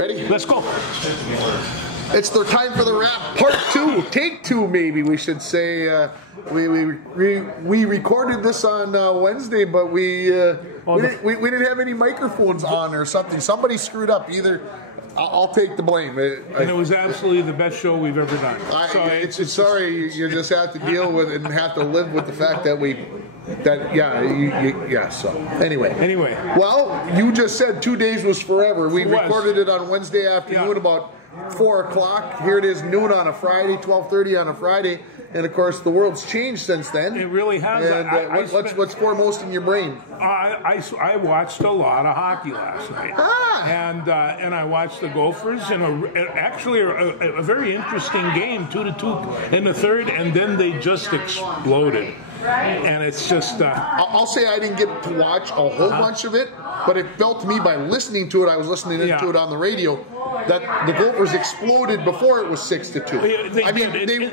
Ready? Let's go. It's their time for the wrap. Part 2, take 2 maybe we should say. We recorded this on Wednesday, but we didn't have any microphones on or something. Somebody screwed up. Either I'll take the blame. And it was absolutely the best show we've ever done. Sorry, you just have to deal with it and have to live with the fact that So anyway. Well, you just said 2 days was forever. We recorded it on Wednesday afternoon about 4 o'clock. Here it is noon on a Friday, 12:30 on a Friday. And of course, the world's changed since then. It really has. And what's foremost in your brain? I watched a lot of hockey last night, and I watched the Gophers in a very interesting game, 2-2 in the third, and then they just exploded. And it's just. I'll say I didn't get to watch a whole bunch of it, but it felt to me by listening to it, I was listening to it on the radio, that the Gophers exploded before it was 6-2.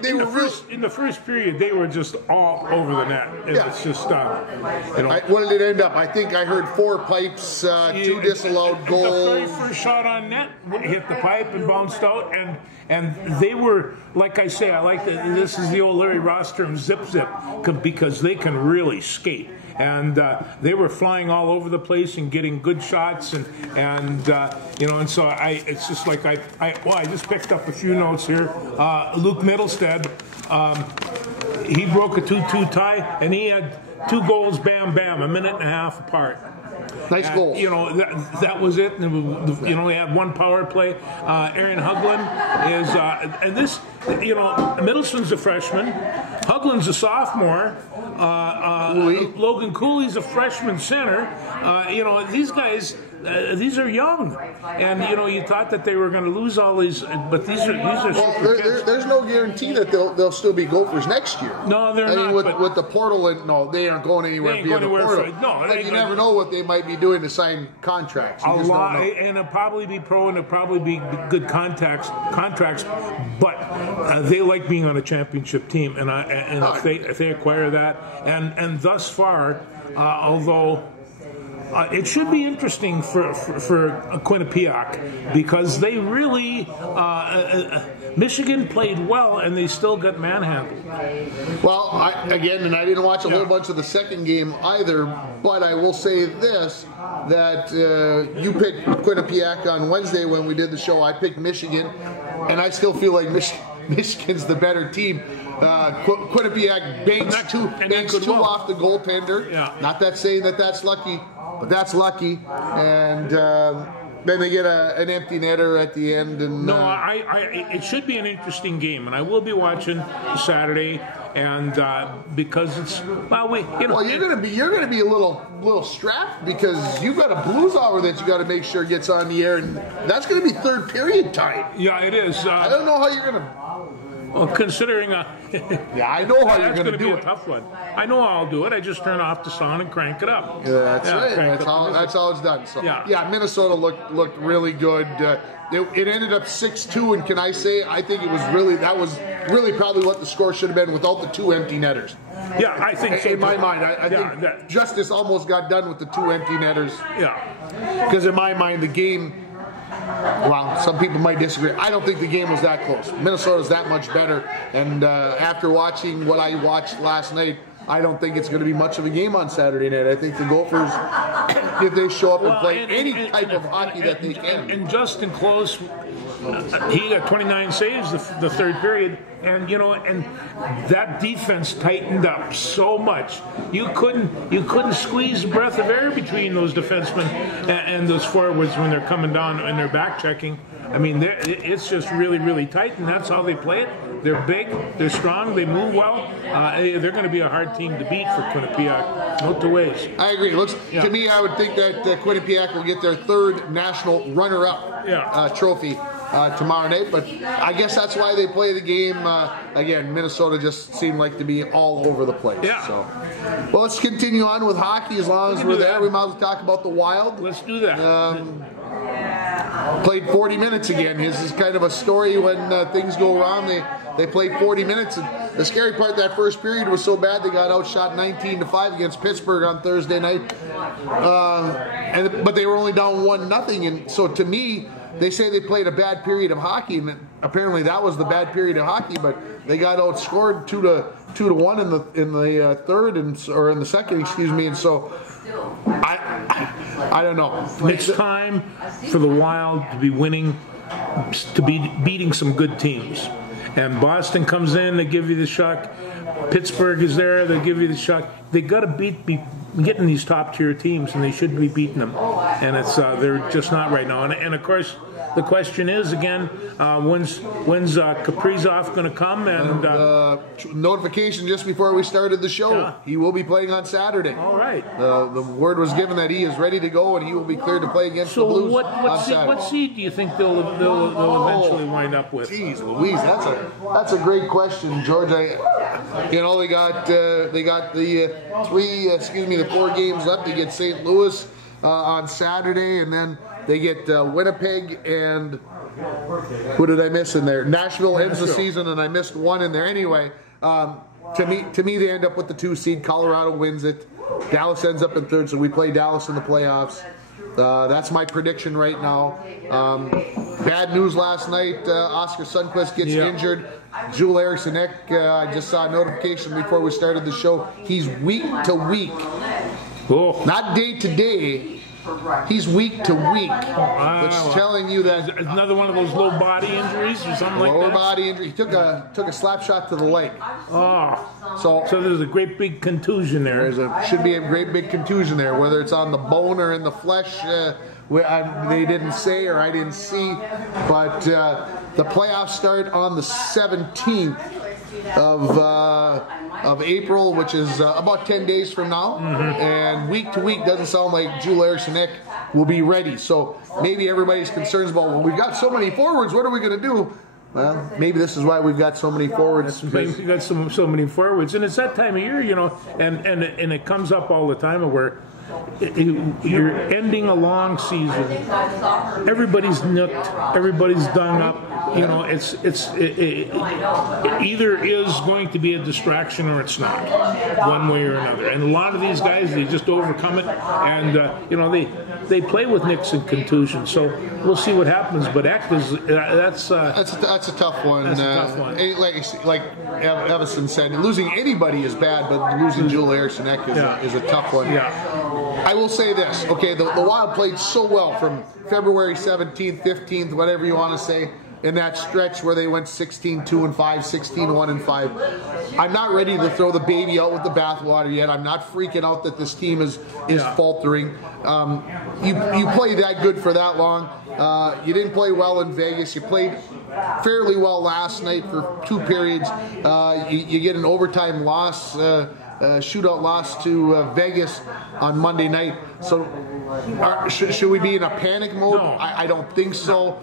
They were in the first period. They were just all over the net. It's just what did it end up? I think I heard 4 pipes, 2 disallowed goals. The very first shot on net hit the pipe and bounced out, and they were, like I say, I like that. This is the old Larry Ross term, zip, because they can really skate. And they were flying all over the place and getting good shots, and so it's just like I just picked up a few notes here. Luke Middlestead, he broke a 2-2 tie, and he had 2 goals, bam, a minute and a half apart. Nice goal. That was it. We had 1 power play. Aaron Huglen is, and this, Middleton's a freshman. Huglen's a sophomore. Logan Cooley's a freshman center. These guys, these are young, and you thought that they were going to lose all these, but these are super kids. There's no guarantee that they'll still be Gophers next year. No, they're not. With the portal, no, they aren't going anywhere via the portal. But you never know what they might be doing to sign contracts. A lot, and it'll probably be pro, and it'll probably be good contracts. But they like being on a championship team, and if they acquire that, and thus far, although. It should be interesting for Quinnipiac, because they really Michigan played well and they still got manhandled. Well, I didn't watch a whole bunch of the second game either, but I will say this, that you picked Quinnipiac on Wednesday when we did the show. I picked Michigan, and I still feel like Michigan's the better team. Quinnipiac banks two off the goaltender. Yeah. Not that saying that's lucky, but that's lucky. And then they get an empty netter at the end. And it should be an interesting game, and I will be watching Saturday. And because it's you're gonna be a little strapped, because you've got a Blues hour that you got to make sure gets on the air, and that's gonna be third period time. Yeah, it is. I don't know how you're gonna. Well, considering I know how you're going to do it. That's going to be a tough one. I know how I'll do it. I just turn off the sound and crank it up. Yeah, that's right. That's how it's done. So Minnesota looked really good. It ended up 6-2, and can I say, I think that was really probably what the score should have been without the 2 empty netters. Yeah, I think so. In my mind, I think justice almost got done with the 2 empty netters. Yeah. Because in my mind, the game. Well, some people might disagree. I don't think the game was that close. Minnesota's that much better, and after watching what I watched last night, I don't think it's going to be much of a game on Saturday night. I think the Gophers, if they show up and play any type of hockey that they can. And Justin Close, he got 29 saves the third period, and and that defense tightened up so much. You couldn't squeeze a breath of air between those defensemen and those forwards when they're coming down and they're back checking. I mean, it's just really, really tight, and that's how they play it. They're big, they're strong, they move well. They're going to be a hard team to beat for Quinnipiac. No two ways. I agree. To me, I would think that Quinnipiac will get their 3rd national runner-up trophy tomorrow night, but I guess that's why they play the game. Again, Minnesota just seemed like to be all over the place. Yeah. So, well, let's continue on with hockey as long as we're there. We might as well talk about the Wild. Let's do that. Played 40 minutes again. This is kind of a story when things go wrong. They played 40 minutes. And the scary part, that first period was so bad they got outshot 19-5 against Pittsburgh on Thursday night. But they were only down 1-0. And so to me, they say they played a bad period of hockey, and apparently that was the bad period of hockey. But they got outscored 2-1 in the third or in the second, excuse me. And so I don't know. It's time for the Wild to be winning, to be beating some good teams. And Boston comes in, they give you the shock. Pittsburgh is there, they give you the shock. They got to be getting these top tier teams, and they should be beating them. And it's they're just not right now. And of course, the question is again, when's Kaprizov going to come? And notification just before we started the show, yeah. He will be playing on Saturday. All right. The word was given that he is ready to go, and he will be cleared to play against the Blues on Saturday. What seed do you think they'll eventually wind up with? Jeez Louise, that's a great question, George. They got the 4 games left. They get St. Louis on Saturday, and then they get Winnipeg and who did I miss in there? Nashville ends the season, and I missed one in there. Anyway, to me, they end up with the 2 seed. Colorado wins it. Dallas ends up in 3rd, so we play Dallas in the playoffs. That's my prediction right now. Bad news last night. Oscar Sundqvist gets injured. Joel Eriksson Ek, I just saw a notification before we started the show. He's week to week. Oh. Not day to day. He's week to week, which is telling you that another one of those low body injuries or something like that. Lower body injury. He took a slap shot to the leg. Oh, so there's a great big contusion there. Should be a great big contusion there, whether it's on the bone or in the flesh. They didn't say or I didn't see, but the playoffs start on the 17th of April, which is about 10 days from now. Mm-hmm. And week to week doesn't sound like Joel Eriksson Ek will be ready. So maybe everybody's concerns about, well, we've got so many forwards, what are we going to do? Well, maybe this is why we've got so many forwards. We've got so many forwards, and it's that time of year, and it comes up all the time where you're ending a long season. Everybody's nooked. Everybody's done up. It either is going to be a distraction or it's not, one way or another. And a lot of these guys, they just overcome it, and they play with nicks and contusions. So we'll see what happens. But that's a tough one. That's a tough one. Like Evison said, losing anybody is bad, but losing Joel Eriksson Ek is a tough one. Yeah. I will say this, okay, the Wild played so well from February 17th, 15th, whatever you want to say, in that stretch where they went 16-2-5, 16-1-5. I'm not ready to throw the baby out with the bathwater yet. I'm not freaking out that this team is faltering. You play that good for that long. You didn't play well in Vegas. You played fairly well last night for 2 periods. You get an overtime loss, shootout loss to Vegas on Monday night. So should we be in a panic mode? No. I don't think so.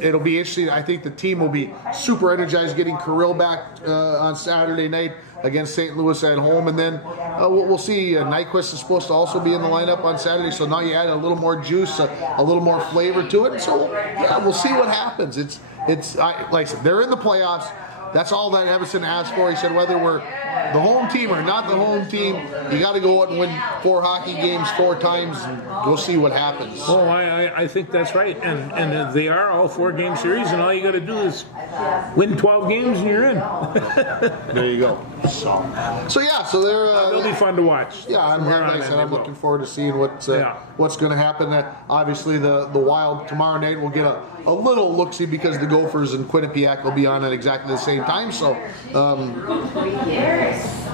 It'll be interesting. I think the team will be super energized getting Kirill back on Saturday night against St. Louis at home. And then we'll see. Nyquist is supposed to also be in the lineup on Saturday. So now you add a little more juice, a little more flavor to it. So, we'll see what happens. Like I said, they're in the playoffs. That's all that Evison asked for. He said whether we're the home team or not the home team, you got to go out and win 4 hockey games 4 times and go see what happens. Well, I think that's right. And they are all 4-game series, and all you got to do is win 12 games and you're in. There you go. So they're they'll be fun to watch. Yeah, I'm looking forward to seeing what's going to happen. Obviously, the Wild tomorrow night will get a little look-see because the Gophers and Quinnipiac will be on at exactly the same time. So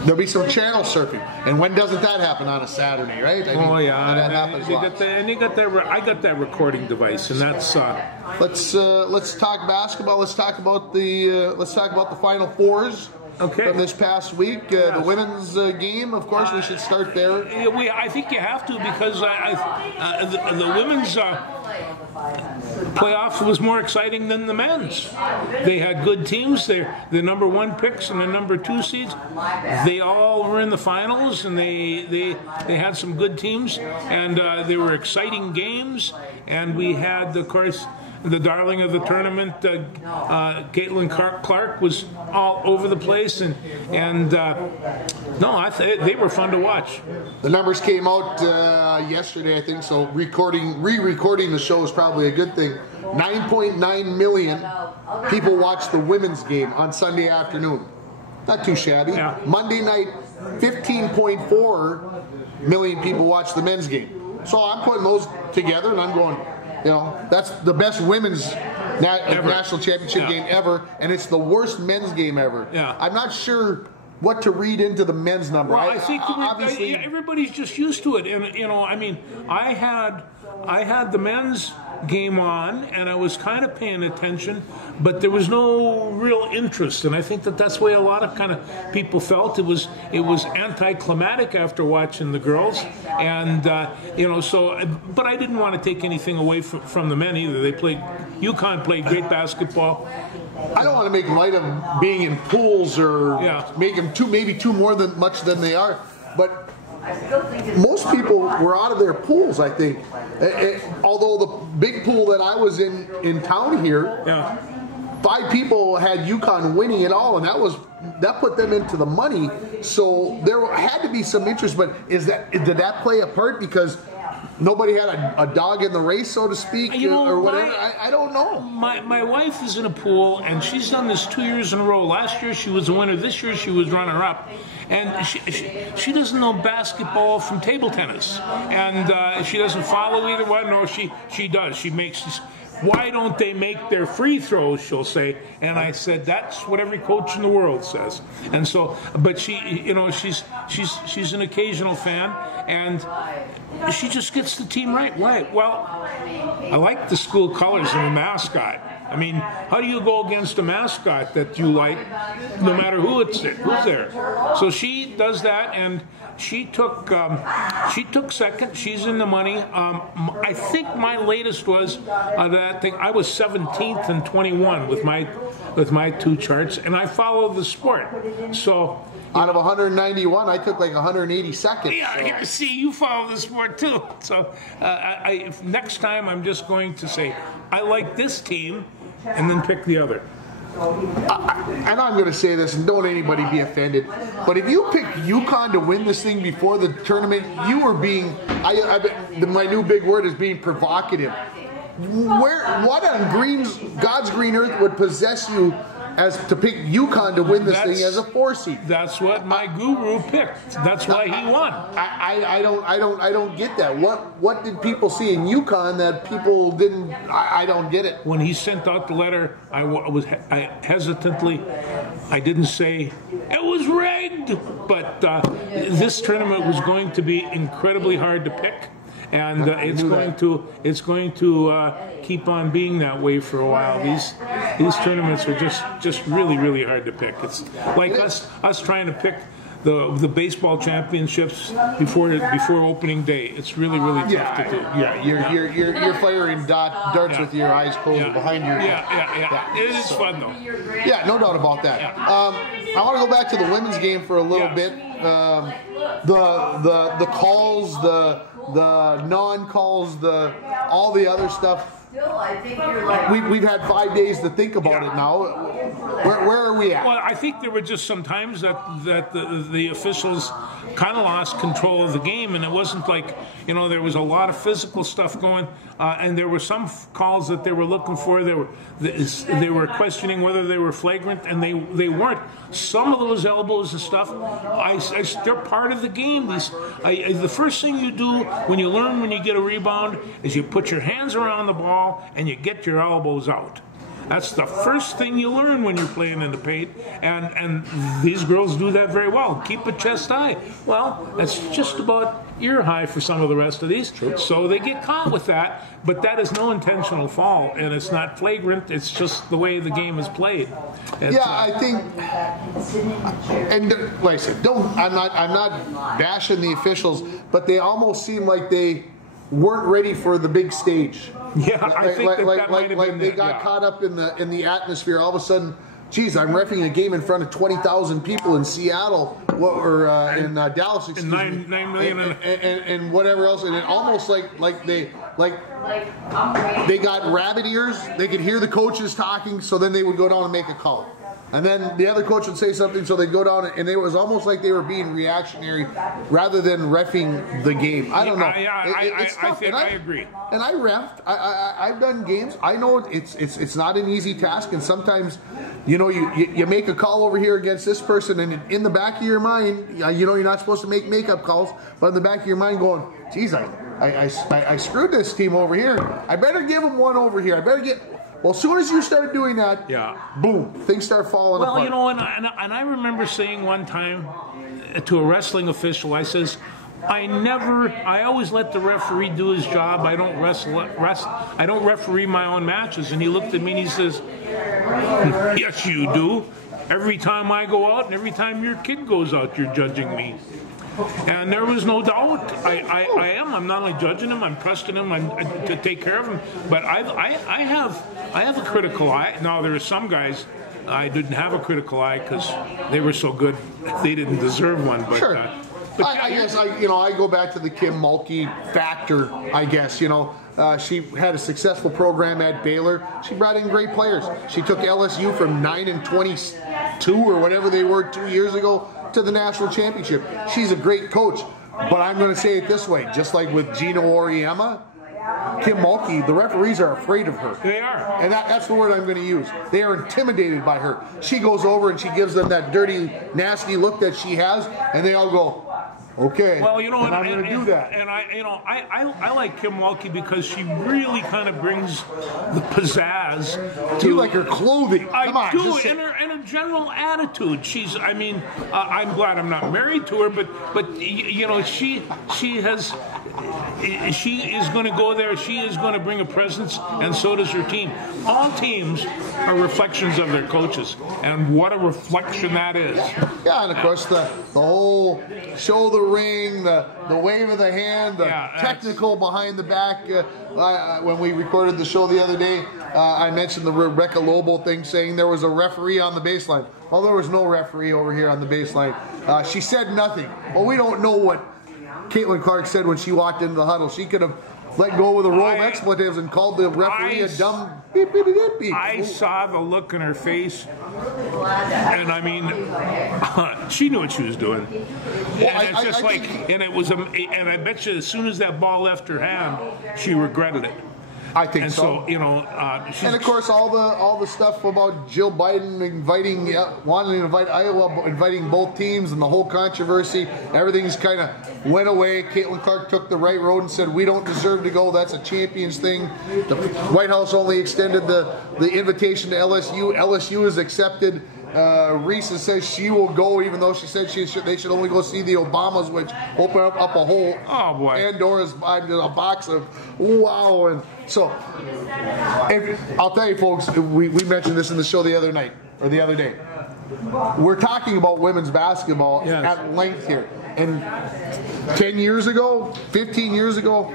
there'll be some channel surfing. And when doesn't that happen on a Saturday, right? That happens. I got that recording device, and that's. Let's talk basketball. Let's talk about the Final Fours. Okay. From this past week, the women's game, of course, we should start there. I think you have to because the women's playoff was more exciting than the men's. They had good teams. The number 1 picks and the number 2 seeds. They all were in the finals, and they had some good teams, and they were exciting games. And we had, of course, the darling of the tournament, Caitlin Clark, was all over the place, and no, they were fun to watch. The numbers came out yesterday, I think, so re-recording the show is probably a good thing. 9.9 million people watched the women's game on Sunday afternoon. Not too shabby. Yeah. Monday night, 15.4 million people watched the men's game. So I'm putting those together, and I'm going, that's the best women's national championship game ever, and it's the worst men's game ever. Yeah. I'm not sure what to read into the men's number. Well, I think obviously everybody's just used to it, and I had the men's game on, and I was kind of paying attention, but there was no real interest, and I think that's the way a lot of kind of people felt. It was anticlimactic after watching the girls, and but I didn't want to take anything away from the men either. UConn played great basketball. I don't want to make light of being in pools or make them maybe too much than they are, but most people were out of their pools, I think. Although the big pool that I was in town here, 5 people had UConn winning it all, and that put them into the money. So there had to be some interest, but did that play a part because nobody had a dog in the race, so to speak, or whatever? I don't know. My wife is in a pool, and she's done this 2 years in a row. Last year she was a winner. This year she was runner-up. And she doesn't know basketball from table tennis. And she doesn't follow either one. No, she does. She makes this. Why don't they make their free throws, she'll say. And I said, that's what every coach in the world says. And so, but she's an occasional fan, and she just gets the team right. Why? Well, I like the school colors and the mascot. I mean, how do you go against a mascot that you like, no matter who's there? So she does that, and she took second. She's in the money. I think my latest was that thing. I was 17th and 21 with my 2 charts, and I followed the sport. So out of 191, I took like 182nd. Yeah, see, you follow the sport too. So next time I'm just going to say I like this team, and then pick the other. And I'm going to say this, and don't anybody be offended, but if you picked UConn to win this thing before the tournament, you were being, my new big word is being provocative. What on God's green earth would possess you as to pick UConn to win this thing as a 4 seed? That's what my guru picked. That's why he won. I don't get that. What did people see in UConn that people didn't? I don't get it. When he sent out the letter, I hesitantly, I didn't say it was rigged, but this tournament was going to be incredibly hard to pick. And it's going to keep on being that way for a while. These tournaments are just really, really hard to pick. It's like us trying to pick the baseball championships before opening day. It's really, really tough to do. Yeah, you're firing darts with your eyes closed behind you. Yeah. It is fun though. Yeah, no doubt about that. I want to go back to the women's game for a little bit. The calls, the non-calls, all the other stuff. We've had 5 days to think about it now. Where are we at? Well, I think there were just some times that the officials kind of lost control of the game, and it wasn't like, there was a lot of physical stuff going, and there were some calls that they were looking for. They were questioning whether they were flagrant, and they weren't. Some of those elbows and stuff, they're part of the game. The first thing you do when you learn when you get a rebound is you put your hands around the ball and you get your elbows out. That's the first thing you learn when you're playing in the paint, and these girls do that very well. Keep it chest high. Well, that's just about ear high for some of the rest of these. True. So they get caught with that, but that is no intentional foul, and it's not flagrant. It's just the way the game is played. I think, and like I said, I'm not bashing the officials, but they almost seem like they weren't ready for the big stage. Yeah, I think that might have been they got caught up in the atmosphere. All of a sudden, geez, I'm reffing a game in front of 20,000 people in Seattle or in Dallas, excuse me, 9 million and whatever else, and it almost like they got rabbit ears. They could hear the coaches talking, so then they would go down and make a call. And then the other coach would say something, so they'd go down, and it was almost like they were being reactionary rather than reffing the game. I don't know. I agree. And I reffed. I've done games. I know it's not an easy task, and sometimes, you know, you make a call over here against this person, and in the back of your mind, you know, you're not supposed to make makeup calls, but in the back of your mind going, geez, I screwed this team over here. I better give them one over here. I better get... Well, as soon as you start doing that, boom, things start falling apart. Well, you know, and I remember saying one time to a wrestling official, I says, I always let the referee do his job. I don't I don't referee my own matches. And he looked at me and he says, yes, you do. Every time I go out and every time your kid goes out, you're judging me. And there was no doubt. I am. I'm not only judging him. I'm trusting him to take care of him. But I have a critical eye. Now there are some guys I didn't have a critical eye because they were so good they didn't deserve one. But, sure. I guess I go back to the Kim Mulkey factor. I guess she had a successful program at Baylor. She brought in great players. She took LSU from 9-22 or whatever they were 2 years ago to the national championship. She's a great coach, but I'm going to say it this way, just like with Gino Auriemma, Kim Mulkey, the referees are afraid of her. They are. And that's the word I'm going to use. They are intimidated by her. She goes over and she gives them that dirty, nasty look that she has, and they all go, okay, well, you know, I'm going to do that. And I like Kim Mulkey because she really kind of brings the pizzazz to... You like her clothing. I do, and her general attitude. I'm glad I'm not married to her, but you know, she is going to go there. She is going to bring a presence, and so does her team. All teams are reflections of their coaches, and what a reflection that is. Yeah, and of course the whole show the ring, the wave of the hand, the technical behind the back. When we recorded the show the other day, I mentioned the Rebecca Lobo thing, saying there was a referee on the baseline. Well, there was no referee over here on the baseline. She said nothing. Well, we don't know what Caitlin Clark said when she walked into the huddle. She could have let go with a roll of expletives and called the referee a dumb beep, beep, beep, beep. I saw the look in her face, and I mean, she knew what she was doing. Well, and it's just and it was, and I bet you as soon as that ball left her hand, she regretted it. I think and so. You know, and of course, all the stuff about Jill Biden wanting to invite Iowa, inviting both teams, and the whole controversy, everything's kind of went away. Caitlin Clark took the right road and said, "We don't deserve to go. That's a champions thing." The White House only extended the invitation to LSU. LSU has accepted. Reese says she will go, even though she said they should only go see the Obamas, which open up a whole Pandora's box of wow. And so, I'll tell you, folks, we mentioned this in the show the other day. We're talking about women's basketball at length here. And 10 years ago, 15 years ago,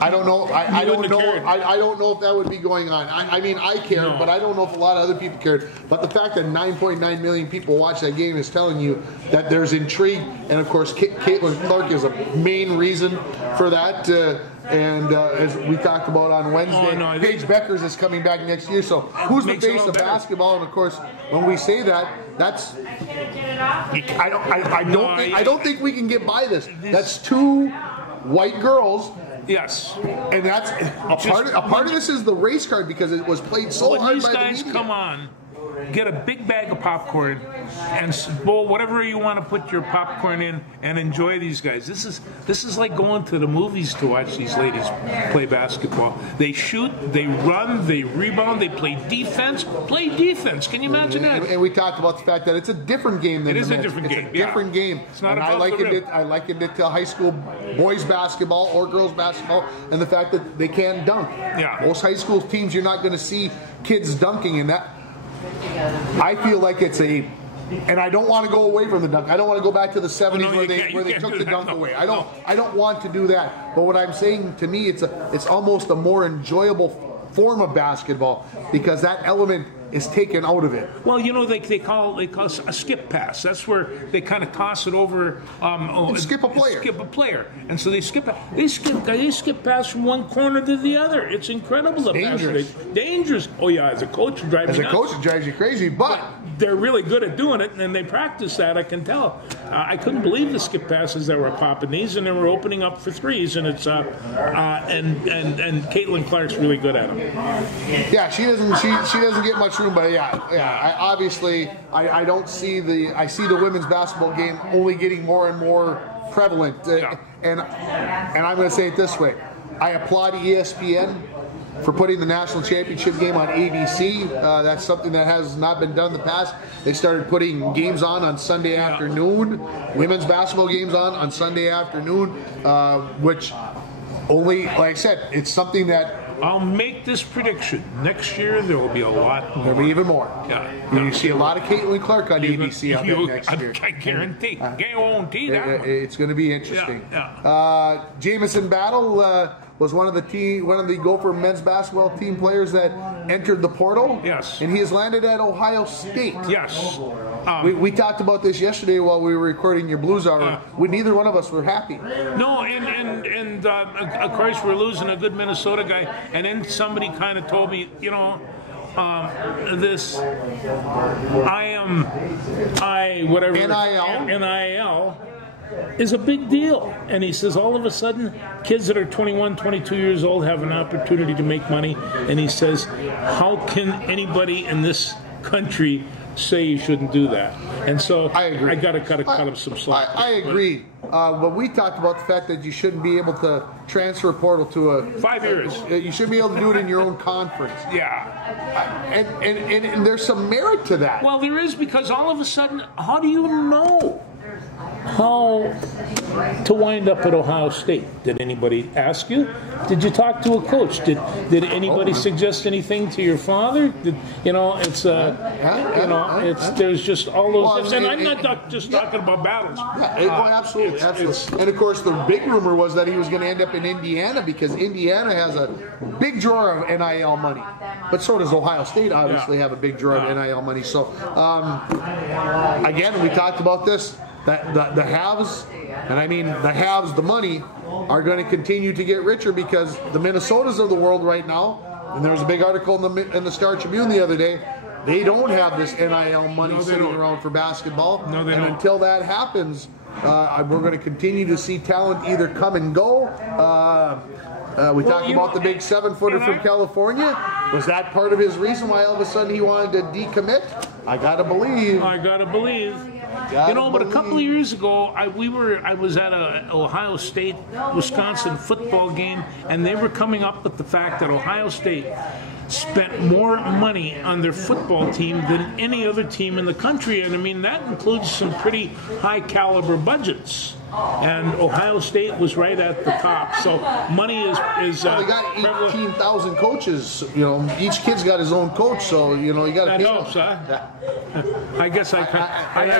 I don't know. I don't know. I don't know if that would be going on. I mean, I cared, but I don't know if a lot of other people cared. But the fact that 9.9 million people watch that game is telling you that there's intrigue. And of course, Caitlin Clark is a main reason for that. And as we talked about on Wednesday, Paige Beckers is coming back next year. So who's the face of basketball? And of course, when we say that, that's I don't think we can get by this. That's two white girls. Yes, and that's a part of this is the race card because it was played so hard these by guys the media. Come on. Get a big bag of popcorn and bowl whatever you want to put your popcorn in and enjoy these guys. This is like going to the movies to watch these ladies play basketball. They shoot, they run, they rebound, they play defense. Play defense. Can you imagine that? And we talked about the fact that it's a different game than it is the a different game. It's a different game. It's not and about I likened it to high school boys basketball or girls basketball, and the fact that they can't dunk. Yeah. Most high school teams, you're not going to see kids dunking, and that. I feel like it's and I don't want to go away from the dunk. I don't want to go back to the 70s where they took the dunk away. I don't want to do that. But what I'm saying, to me, it's almost a more enjoyable form of basketball because that element is taken out of it. Well, they call a skip pass. That's where they kind of toss it over. Skip a player. Skip a player, and so they skip pass from one corner to the other. It's incredible. The dangerous. Dangerous. Oh yeah, as a coach, it drives you nuts. Coach, it drives you crazy, but they're really good at doing it, and they practice that. I can tell. I couldn't believe the skip passes that were popping these, and they were opening up for threes, and it's and Caitlin Clark's really good at them. Yeah, she doesn't get much room, but I don't see I see the women's basketball game only getting more and more prevalent, and I'm going to say it this way: I applaud ESPN for putting the national championship game on ABC. That's something that has not been done in the past. They started putting games on Sunday afternoon, women's basketball games on Sunday afternoon, which only, like I said, it's something that I'll make this prediction. Next year, there will be a lot more. There'll be even more. Yeah. You see a lot of Caitlin Clark on ABC out there next year. I guarantee. Guarantee that. It's going to be interesting. Yeah. Jamison Battle was one of the Gopher men's basketball team players that entered the portal. Yes. And he has landed at Ohio State. Yes. We talked about this yesterday while we were recording your Blues Hour. Neither one of us were happy. No, and of course we're losing a good Minnesota guy, and then somebody kind of told me, this NIL is a big deal. And he says all of a sudden kids that are 21, 22 years old have an opportunity to make money, and he says, how can anybody in this country say you shouldn't do that? And so I agree. I got to cut him some slack. I agree. But we talked about the fact that you shouldn't be able to transfer a portal to 5 years. You should be able to do it in your own conference. Yeah. And there's some merit to that. Well, there is, because all of a sudden, how do you know how to wind up at Ohio State? Did anybody ask you? Did you talk to a coach? Did anybody suggest anything to your father? There's just all those. And I'm not just talking about battles. Absolutely. And of course, the big rumor was that he was going to end up in Indiana, because Indiana has a big drawer of NIL money, but so does Ohio State. Obviously, have a big drawer of NIL money. So again, we talked about this. The haves, and I mean the haves, the money, are going to continue to get richer, because the Minnesotas of the world right now, and there was a big article in the Star Tribune the other day, they don't have this NIL money sitting around for basketball. No, they don't. Until that happens, we're going to continue to see talent either come and go. We talked about the big 7-footer from California. Was that part of his reason why all of a sudden he wanted to decommit? I gotta believe. But a couple of years ago, I was at a Ohio State Wisconsin football game, and they were coming up with the fact that Ohio State spent more money on their football team than any other team in the country, and I mean that includes some pretty high caliber budgets. And Ohio State was right at the top. So money is well, they got 18,000 coaches. Each kid's got his own coach. So you got to pay them. Helps, huh? I guess I'm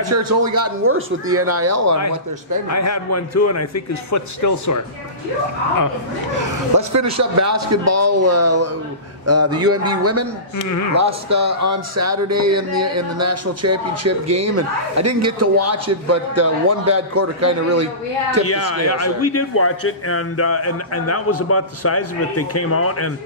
sure it's only gotten worse with the NIL on what they're spending. I had one too, and I think his foot's still sore. Let's finish up basketball. The UMD women lost on Saturday in the national championship game, and I didn't get to watch it, but one bad quarter kind of really tipped the scales. Yeah, we did watch it, and that was about the size of it. They came out and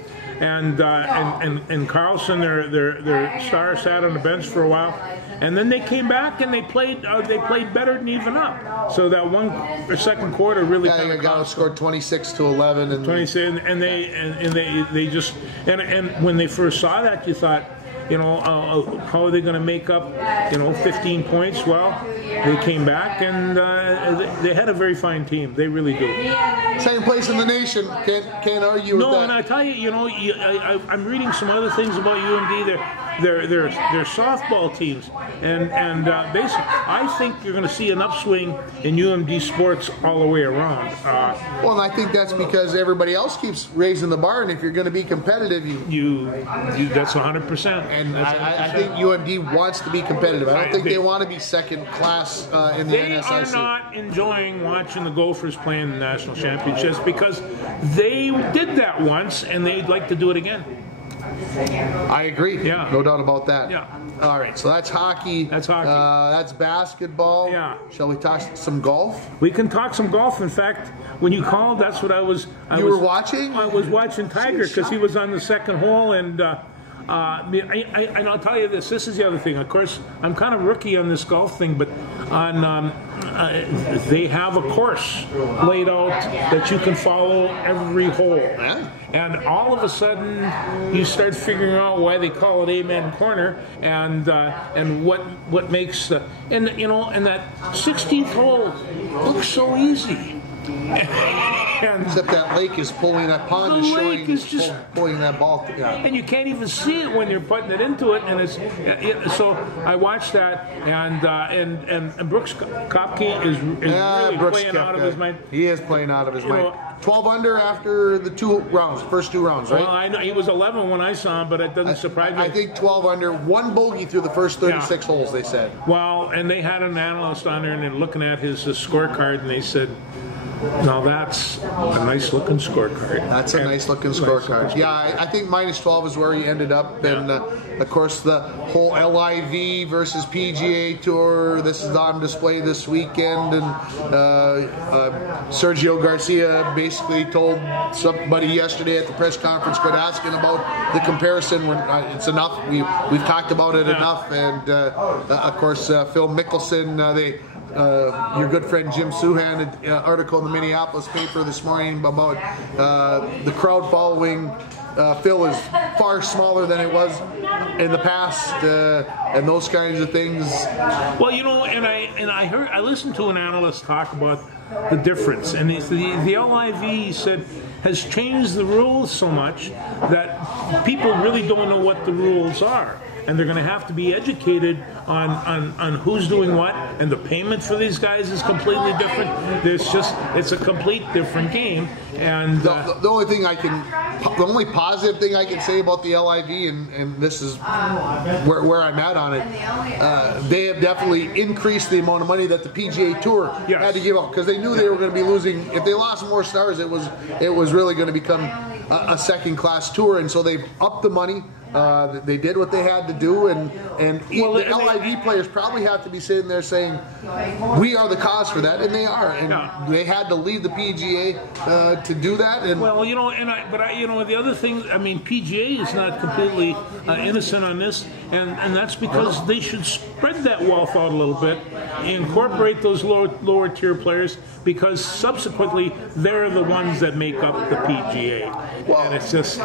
Carlson, their star, sat on the bench for a while, and then they came back and they played better than even up. So that second quarter really kind of got scored 26-11 and 26, and they just and when they first saw that, you thought, how are they going to make up, 15 points? Well, they came back, and they had a very fine team. They really do. Same place in the nation. Can't argue with that. No, and I tell you, I'm reading some other things about UMD. They're softball teams, and basically, I think you're going to see an upswing in UMD sports all the way around. Well, and I think that's because everybody else keeps raising the bar, and if you're going to be competitive, that's 100%. And I think UMD wants to be competitive. I don't think they want to be second class in the NSIC. They are not enjoying watching the Gophers playing the national championships, because they did that once, and they'd like to do it again. I agree. Yeah. No doubt about that. Yeah. All right, so that's hockey. That's hockey. That's basketball. Yeah. Shall we talk some golf? We can talk some golf. In fact, when you called, that's what I was. You were watching? I was watching Tiger because he was on the second hole, and and I'll tell you this. This is the other thing. Of course, I'm kind of rookie on this golf thing, but on they have a course laid out that you can follow every hole. Yeah. And all of a sudden, you start figuring out why they call it Amen Corner, and what makes and that 16th hole looks so easy. And except that lake is pulling that pond the is lake showing is just pulling that ball. Yeah. and you can't even see it when you're putting it into it. And so I watched that, and Brooks Koepka is really Brooks playing out of Koepka. his mind. He is playing out of his mind. know, 12 under after the first two rounds, right? Well, I know he was 11 when I saw him, but it doesn't surprise me. I think 12 under, one bogey through the first 36 holes, they said. Well, and they had an analyst on there, and they're looking at his scorecard, and they said, "Now that's a nice looking scorecard." That's a nice looking scorecard. Yeah, I think minus 12 is where he ended up. And of course, the whole LIV versus PGA Tour, this is on display this weekend. And Sergio Garcia basically told somebody yesterday at the press conference, quit asking about the comparison. It's enough. We've talked about it enough. And of course, Phil Mickelson, your good friend Jim Suhan, an article in the Minneapolis paper this morning about the crowd following Phil is far smaller than it was in the past, and those kinds of things. Well, I listened to an analyst talk about the difference, and the LIV said has changed the rules so much that people really don't know what the rules are. And they're going to have to be educated on who's doing what, and the payment for these guys is completely different. It's a complete different game. And the only positive thing I can say about the LIV, and this is where I'm at on it, they have definitely increased the amount of money that the PGA Tour had to give out, because they knew they were going to be losing. If they lost more stars, it was really going to become a second-class tour, and so they've upped the money. They did what they had to do, and the LIV players probably have to be sitting there saying, "We are the cause for that," and they are. And they had to leave the PGA to do that. And well, the other thing, I mean, PGA is not completely innocent on this, and that's because they should spread that wealth out a little bit, incorporate those lower tier players, because subsequently they're the ones that make up the PGA. Well, and it's just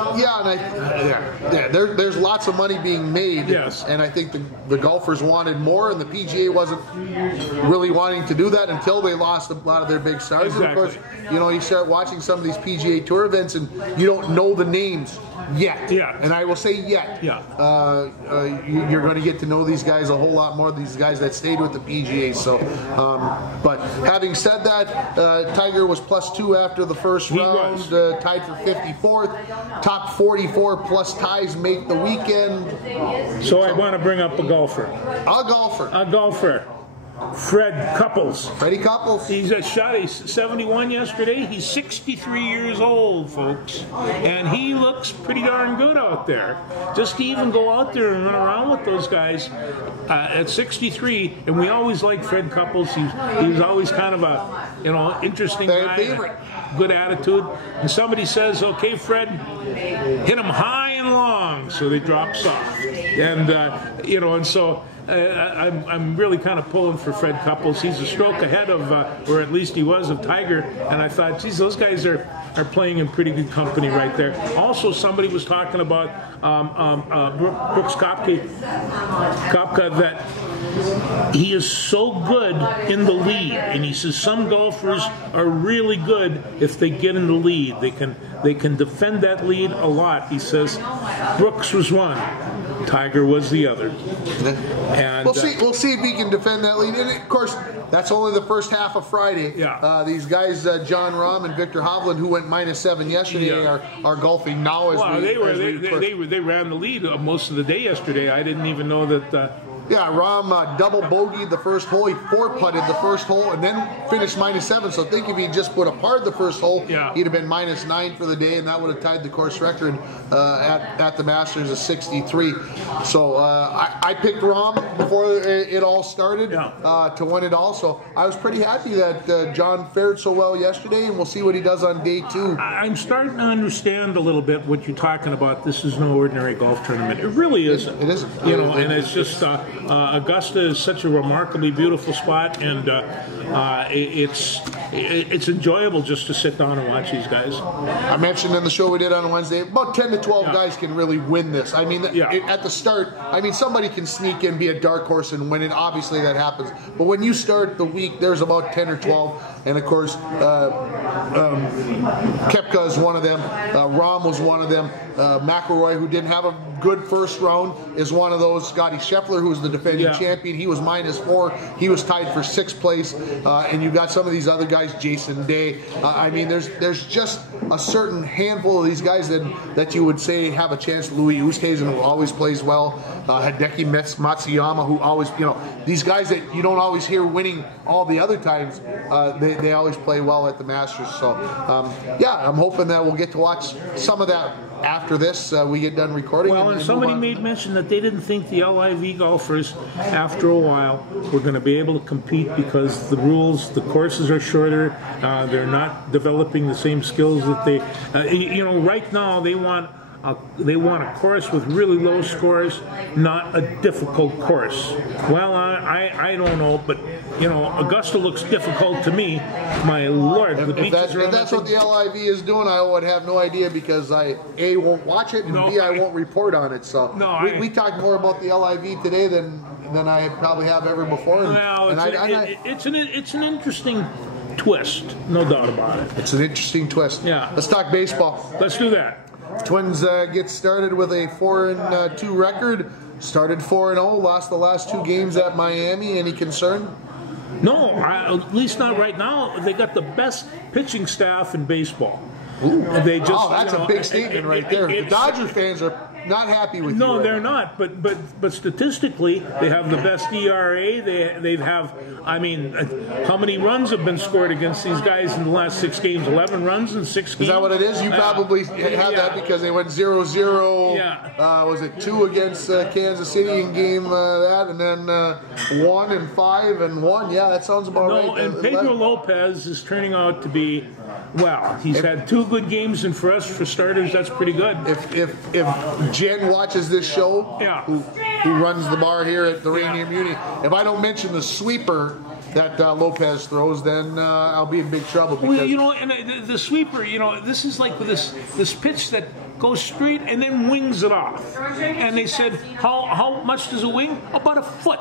there's lots of money being made. Yes. And I think the golfers wanted more, and the PGA wasn't really wanting to do that until they lost a lot of their big stars. Exactly. And of course, you start watching some of these PGA Tour events, and you don't know the names yet. Yeah. And I will say yet. Yeah. You're going to get to know these guys a whole lot more, these guys that stayed with the PGA. So, but having said that, Tiger was +2 after the first round, tied for 54th. Top 44 plus ties make the weekend. So I want to bring up a golfer. A golfer. Fred Couples. Freddie Couples. He's shot. He's 71 yesterday. He's 63 years old, folks, and he looks pretty darn good out there. Just to even go out there and run around with those guys at 63, and we always liked Fred Couples. He was always kind of a interesting guy, favorite. Good attitude. And somebody says, "Okay, Fred, hit him high and long," so they drop soft, and and so. I'm really kind of pulling for Fred Couples. He's a stroke ahead of, or at least he was, of Tiger. And I thought, geez, those guys are playing in pretty good company right there. Also, somebody was talking about Brooks Koepka, that he is so good in the lead. And he says some golfers are really good if they get in the lead. They can defend that lead a lot. He says Brooks was one. Tiger was the other. And we'll see if he can defend that lead. And of course, that's only the first half of Friday. Yeah. These guys, John Rahm and Victor Hovland, who went -7 yesterday, are golfing now. They ran the lead most of the day yesterday. I didn't even know that. Yeah, Rom double bogeyed the first hole. He four-putted the first hole and then finished -7. So I think if he just put a par the first hole, he'd have been -9 for the day, and that would have tied the course record at the Masters of 63. So I picked Rom before it all started to win it all. So I was pretty happy that John fared so well yesterday, and we'll see what he does on day 2. I'm starting to understand a little bit what you're talking about. This is no ordinary golf tournament. It really isn't. It isn't. You know, and it's just Augusta is such a remarkably beautiful spot, and it's enjoyable just to sit down and watch these guys. I mentioned in the show we did on Wednesday, about 10 to 12 guys can really win this. I mean, at the start, I mean, somebody can sneak in, be a dark horse and win it. Obviously, that happens. But when you start the week, there's about 10 or 12. And, of course, Koepka is one of them. Rahm was one of them. McIlroy, who didn't have a good first round, is one of those. Scotty Scheffler, who was the defending champion, he was -4. He was tied for 6th place. And you got some of these other guys, Jason Day. I mean, there's just a certain handful of these guys that you would say have a chance. Louis Oosthuizen, who always plays well. Hideki Matsuyama, who always, you know, these guys that you don't always hear winning all the other times, they always play well at the Masters. So, I'm hoping that we'll get to watch some of that after this. We get done recording. Well, and somebody made mention that they didn't think the LIV golfers, after a while, were going to be able to compete because the rules, the courses are shorter. They're not developing the same skills that they, you know, right now they want a course with really low scores, not a difficult course. Well, I don't know, but you know, Augusta looks difficult to me. My Lord, if that's what the LIV is doing, I would have no idea because I won't watch it and B, I won't report on it. So we talked more about the LIV today than I probably have ever before. It's an interesting twist, no doubt about it. It's an interesting twist. Yeah. Let's talk baseball. Let's do that. Twins get started with a 4-2 record. Started 4-0, lost the last 2 games at Miami. Any concern? No, at least not right now. They got the best pitching staff in baseball. They just, that's a big statement right there. The Dodger fans are not happy with you. No, they're not. But statistically, they have the best ERA. They have. I mean, how many runs have been scored against these guys in the last 6 games? 11 runs in 6 games. Is that what it is? You probably have that because they went 0-0. Was it 2 against Kansas City in game that, and then 1 and 5 and 1? Yeah, that sounds about right. No, and Pedro Lopez is turning out to be. Well, he's had 2 good games, and for us, for starters, that's pretty good. If Jen watches this show, who runs the bar here at the Rainier Muni, if I don't mention the sweeper that Lopez throws, then I'll be in big trouble. Because well, you know, and the sweeper, you know, this is like this pitch that goes straight and then wings it off. And they said, how much does it wing? About a foot.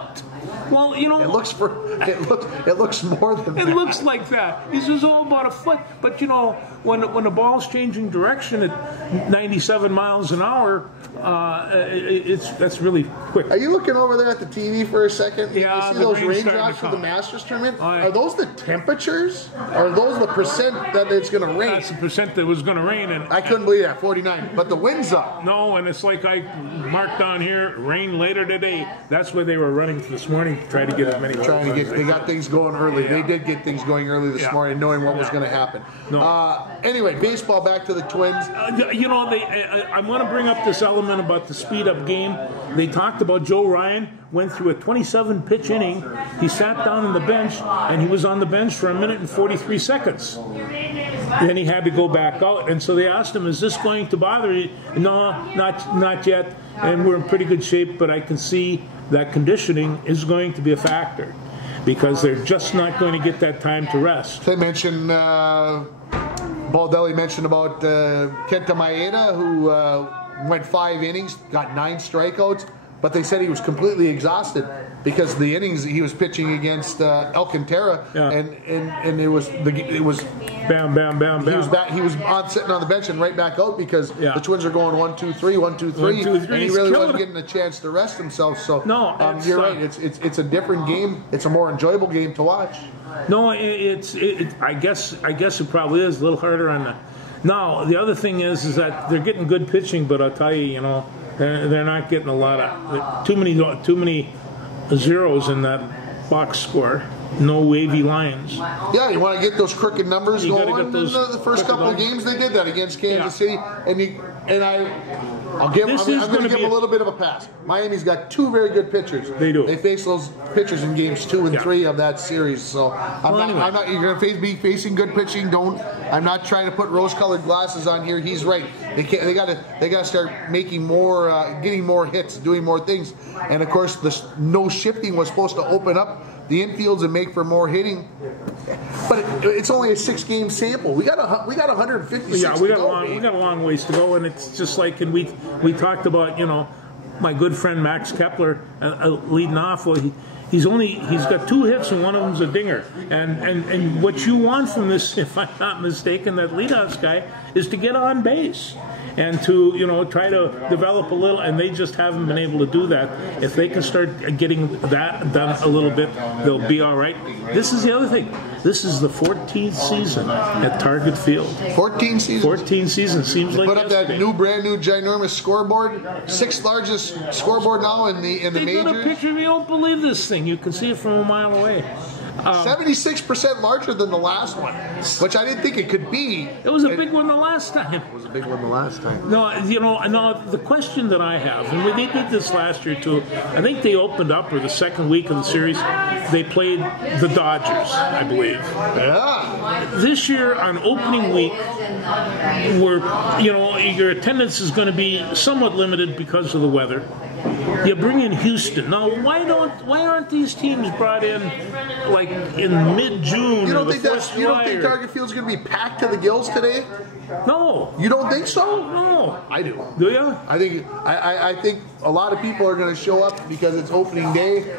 Well, you know, it looks more than that. It looks like that. This is all about a foot. But you know, when the ball's changing direction at 97 miles an hour, that's really quick. Are you looking over there at the TV for a second? Yeah, you see those raindrops for the Masters tournament? Are those the temperatures? Or are those the percent that it's going to rain? That's the percent that was going to rain. And I couldn't believe that, 49. But the wind's up. No, and it's like I marked down here, rain later today. That's where they were running this morning to try to get as many. They got things going early. They did get things going early this morning, knowing what was going to happen. No. Anyway, baseball, back to the Twins. You know, I want to bring up this element about the speed-up game. They talked about Joe Ryan went through a 27-pitch inning. He sat down on the bench, and he was on the bench for 1 minute and 43 seconds. Then he had to go back out, and so they asked him, "Is this going to bother you?" No, not yet, and we're in pretty good shape, but I can see that conditioning is going to be a factor because they're just not going to get that time to rest. They mentioned, Baldelli mentioned about Kenta Maeda, who went 5 innings, got 9 strikeouts, but they said he was completely exhausted because the innings he was pitching against Alcantara, and it was bam, bam, bam, bam. He was sitting on the bench and right back out because the Twins are going 1-2-3, 1-2-3, and he really wasn't getting a chance to rest himself. So you're right. It's a different game. It's a more enjoyable game to watch. No, I guess it probably is a little harder on the. Now the other thing is that they're getting good pitching, but I'll tell you, you know, they're not getting a lot of too many zeros in that box score. No wavy lines. Yeah, you want to get those crooked numbers You gotta going. get those And the first couple of games they did that against Kansas City, I'm going to give them a little bit of a pass. Miami's got two very good pitchers. They do. They face those pitchers in games 2 and 3 of that series. So I'm not. You're going to be facing good pitching. I'm not trying to put rose-colored glasses on here. He's right. They got to start making more, getting more hits, doing more things. And of course, the no shifting was supposed to open up the infields and make for more hitting, but it's only a 6-game sample. We got 156. Yeah, we got a long ways to go, and it's just like, and we talked about, my good friend Max Kepler leading off. Well, he's got 2 hits and one of them's a dinger, and what you want from this, if I'm not mistaken, that leadoff guy is to get on base and to try to develop a little, and they just haven't been able to do that. If they can start getting that done a little bit, they'll be all right. This is the other thing. This is the 14th season at Target Field. 14 seasons. 14 seasons seems like put up that brand new ginormous scoreboard, 6th largest scoreboard now in the majors. They got a picture. You don't believe this thing. You can see it from a mile away. 76% larger than the last one, which I didn't think it could be. It was a big one the last time. It was a big one the last time. No, the question that I have, and they did this last year too, I think they opened up, or the second week of the series, they played the Dodgers, I believe. Yeah. This year, on opening week, your attendance is going to be somewhat limited because of the weather. You bring in Houston. Now, why aren't these teams brought in like in mid-June? You don't think Target Field's going to be packed to the gills today? No. You don't think so? No. I do. Do you? I think a lot of people are going to show up because it's opening day.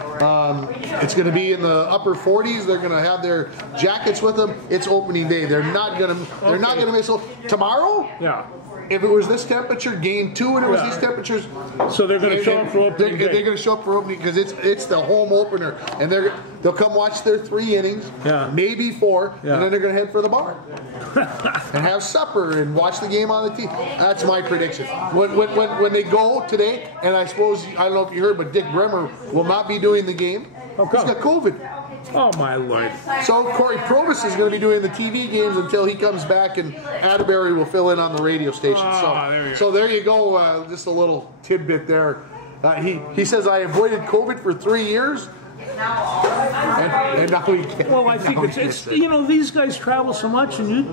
It's going to be in the upper 40s. They're going to have their jackets with them. It's opening day. They're not going to miss. So tomorrow? Yeah. If it was this temperature, game 2, and it was these temperatures, so they're going to show up for opening day. They're going to show up for opening because it's the home opener, and they'll come watch their 3 innings, maybe 4, and then they're going to head for the bar and have supper and watch the game on the TV. That's my prediction. When they go today, and I suppose I don't know if you heard, but Dick Bremer will not be doing the game. He's got COVID. Oh, my Lord. So Corey Probus is going to be doing the TV games until he comes back, and Atterbury will fill in on the radio station. So there you go. Just a little tidbit there. He says, I avoided COVID for 3 years. And now we can't. Well, I think it's these guys travel so much, and you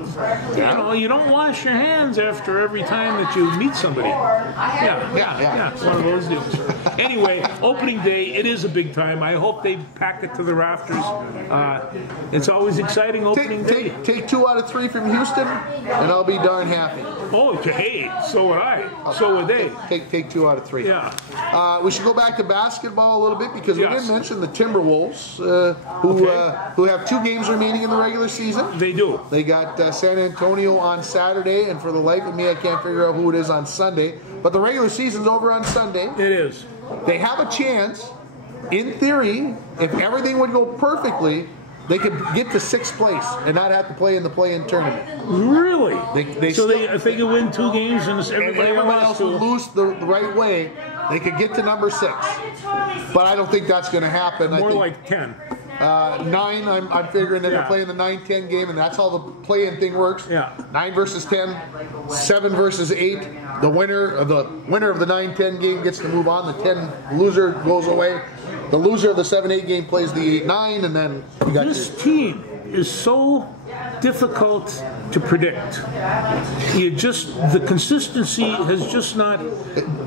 don't wash your hands after every time that you meet somebody. Yeah. It's one of those deals. Anyway, opening day, it is a big time. I hope they pack it to the rafters. It's always exciting opening day. Take 2 out of 3 from Houston, and I'll be darn happy. Oh, hey, so would I. So would they. Take 2 out of 3. Yeah. We should go back to basketball a little bit because we didn't mention the Timberwolves, who have 2 games remaining in the regular season. They do. They got San Antonio on Saturday, and for the life of me, I can't figure out who it is on Sunday. But the regular season's over on Sunday. It is. They have a chance, in theory, if everything would go perfectly, they could get to 6th place and not have to play in the play-in tournament. Really? If they could win 2 games and everybody else would lose the right way, they could get to number 6. But I don't think that's going to happen. More like 10. 9, I'm figuring they're going to play in the 9-10 game, and that's how the play-in thing works. 9 versus 10, 7 versus 8. The winner of the 9-10 game gets to move on. The 10 loser goes away. The loser of the 7-8 game plays the 8-9, and then you got this team is so difficult to predict. The consistency has just not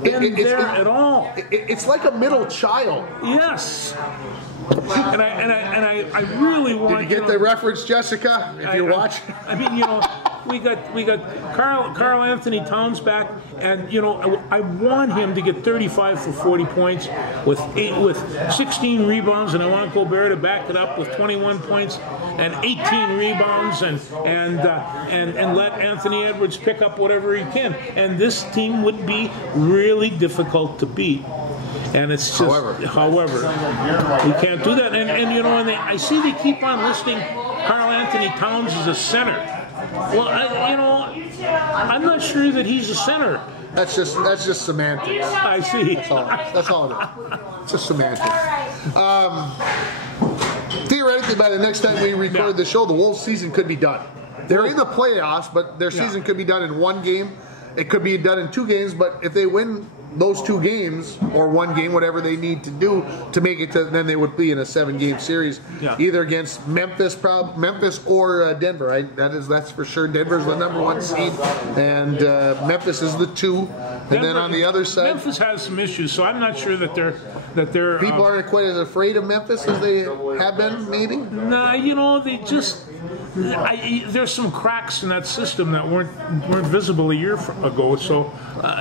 been there at all. It's like a middle child. Yes. And I really want. Did you get the reference, Jessica? If you're watching, we got Carl Anthony Towns back, and I want him to get 35 for 40 points with 16 rebounds, and I want Gobert to back it up with 21 points and 18 rebounds, and let Anthony Edwards pick up whatever he can, and this team would be really difficult to beat. And it's just, however, we can't do that. And I see they keep on listing Carl Anthony Towns as a center. Well, I'm not sure that he's a center. That's just semantics. I see. That's all it is. It's just semantics. Theoretically, by the next time we record the show, the Wolves' season could be done. They're in the playoffs, but their season could be done in one game. It could be done in 2 games, but if they win those 2 games or 1 game, whatever they need to do to make it to, then they would be in a 7-game series, either against Memphis or Denver. That's for sure. Denver's the #1 seed, and Memphis is the 2. And Denver, then on the other side, Memphis has some issues, so I'm not sure that they're people aren't quite as afraid of Memphis as they have been. Maybe. Nah, you know, they just. There's some cracks in that system that weren't visible a year ago. So,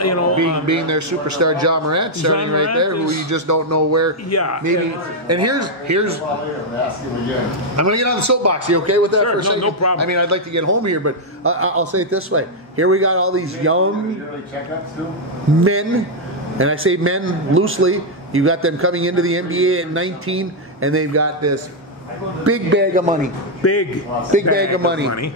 you know, being their superstar John Morant starting right there, who you just don't know where. Yeah. Maybe. And here's. I'm going to get on the soapbox. You okay with that for a second? No problem. I mean, I'd like to get home here, but I'll say it this way: here we got all these young men, and I say men loosely. You got them coming into the NBA at 19, and they've got this big bag of money. Big bag of money.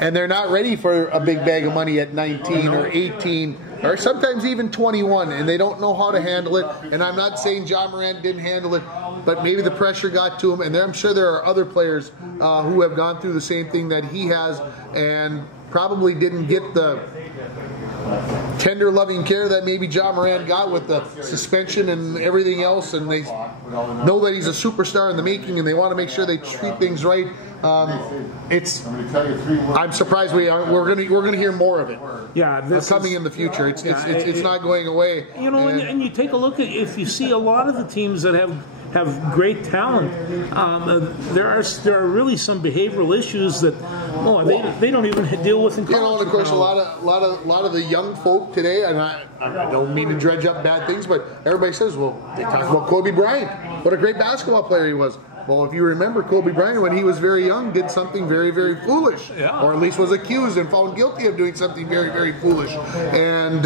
And they're not ready for a big bag of money at 19 or 18 or sometimes even 21, and they don't know how to handle it. And I'm not saying John Morant didn't handle it, but maybe the pressure got to him. And I'm sure there are other players who have gone through the same thing that he has and probably didn't get the tender, loving care that maybe John Morant got with the suspension and everything else, and they know that he's a superstar in the making, and they want to make sure they treat things right. I'm surprised we're going to hear more of it. Yeah, this coming in the future. It's not going away. You know, and you take a look at, if you see a lot of the teams that have great talent, there are really some behavioral issues that they don't even deal with in college. You know, and of course, a lot of the young folk today, and I don't mean to dredge up bad things, but everybody says, well, they talk about Kobe Bryant. What a great basketball player he was. Well, if you remember, Kobe Bryant, when he was very young, did something very, very foolish. Yeah. Or at least was accused and found guilty of doing something very, very foolish. And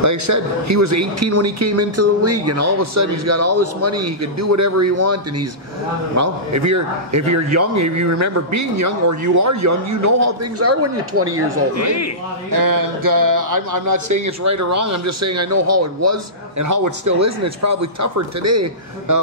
like I said, he was 18 when he came into the league, and all of a sudden he's got all this money, he can do whatever he wants, and he's, well, if you're young, if you remember being young, or you are young, you know how things are when you're 20 years old, right? And I'm not saying it's right or wrong, I'm just saying I know how it was and how it still is, and it's probably tougher today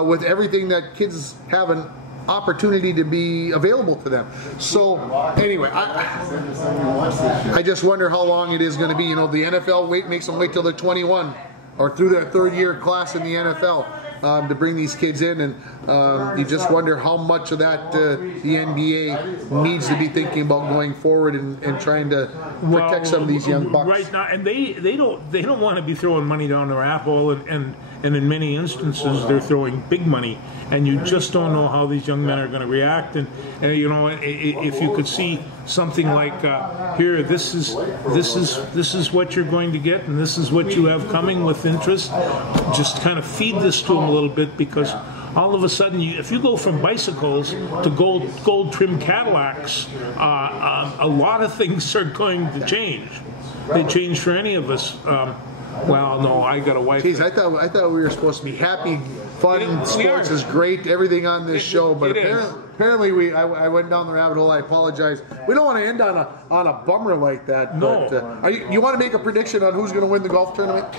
with everything that kids have an opportunity to be available to them. So anyway, I just wonder how long it is going to be. You know, the NFL makes them wait till they're 21 or through their 3rd year class in the NFL to bring these kids in, and you just wonder how much of that the NBA needs to be thinking about going forward and trying to protect some of these young bucks. Right now, and they don't want to be throwing money down their apple, and in many instances they're throwing big money, and you just don't know how these young men are going to react. And you know, if you could see something like here, this is what you're going to get, and this is what you have coming with interest. Just kind of feed this to them a little bit, because all of a sudden, if you go from bicycles to gold trim Cadillacs, a lot of things are going to change. They change for any of us. Well, no, I got a wife. Jeez, I thought we were supposed to be happy, fun, sports is great, everything on this show, but apparently I went down the rabbit hole. I apologize. We don't want to end on a bummer like that. No. But, you want to make a prediction on who's going to win the golf tournament?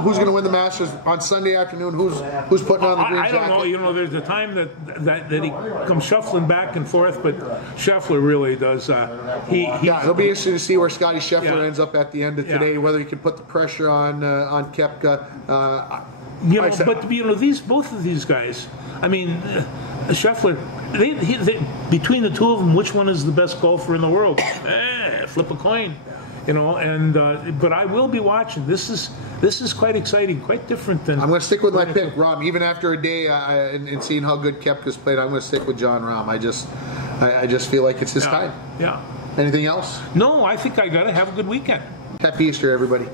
Who's going to win the Masters on Sunday afternoon? Who's putting on the green jacket? I don't know. You know, there's a time that he comes shuffling back and forth, but Scheffler really does. It'll be interesting to see where Scotty Scheffler ends up at the end of today. Whether he can put the pressure on Koepka. You know, but you know, both of these guys. I mean, Scheffler. They, between the two of them, which one is the best golfer in the world? Flip a coin. You know, and but I will be watching. This is quite exciting, quite different than. I'm going to stick with my pick, Rahm. Even after a day and seeing how good Koepka's played, I'm going to stick with Jon Rahm. I just feel like it's his time. Yeah. Anything else? No, I think I got to have a good weekend. Happy Easter, everybody.